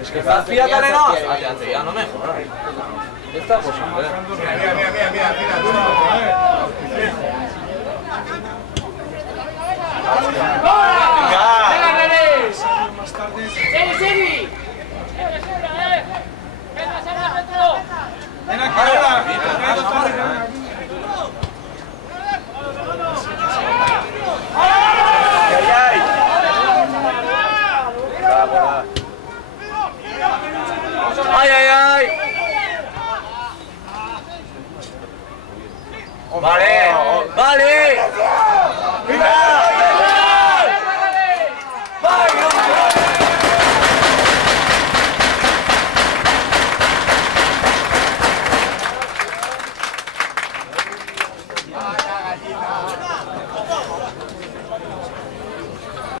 Es que estás fiándole, ¿no? Ya no me jodas. Está posible. ¡Venga, Renes! ¡Segui! ¡Venga, Sara, dentro! ¡Ven aquí ahora! ¡Ay, ay, ay! ¡Vale! ¡Vale! ¡Mira!